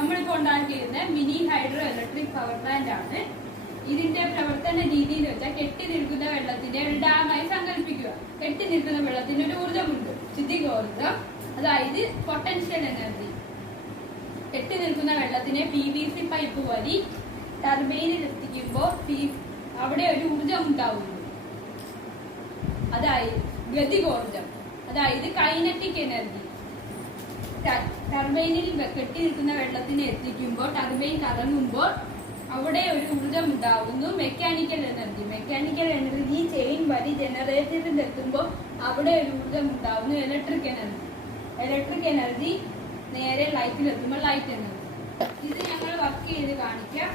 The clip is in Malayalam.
നമ്മളിപ്പോൾ ഉണ്ടാക്കിയിരുന്ന mini hydro electric power plant ആണ്. ഇതിന്റെ പ്രവർത്തന രീതി എന്ന് വെച്ചാൽ കെട്ടി നിൽക്കുന്ന വെള്ളത്തിന്റെ ഒരു ഡാമായി സങ്കല്പിക്കുക. കെട്ടി നിൽക്കുന്ന വെള്ളത്തിന് ഒരു ഊർജ്ജമുണ്ട്, സ്ഥിതികോർജ്ജം, അതായത് പൊട്ടൻഷ്യൽ എനർജി. കെട്ടി നിൽക്കുന്ന വെള്ളത്തിനെ PVC പൈപ്പ് വഴി ടർബൈനിൽ എത്തിക്കുമ്പോൾ അവിടെ ഒരു ഊർജ്ജം ഉണ്ടാവുന്നു, അതായത് ഗതികോർജ്ജം, അതായത് കൈനറ്റിക് എനർജി. ടർബൈനിൽ കെട്ടി നിൽക്കുന്ന വെള്ളത്തിനെ എത്തിക്കുമ്പോൾ ടർബൈൻ കറങ്ങുമ്പോൾ അവിടെ ഒരു ഊർജ്ജം ഉണ്ടാവുന്നു, mechanical energy. Mechanical energy chain വഴി ജനറേറ്ററിൽ എത്തുമ്പോൾ അവിടെ ഒരു ഊർജ്ജം ഉണ്ടാവുന്നു, ഇലക്ട്രിക് എനർജി. ഇലക്ട്രിക് എനർജി നേരെ ലൈറ്റിൽ എത്തുമ്പോൾ ലൈറ്റ് എനർജി. ഇത് ഞങ്ങൾ വർക്ക് ചെയ്ത് കാണിക്കാം.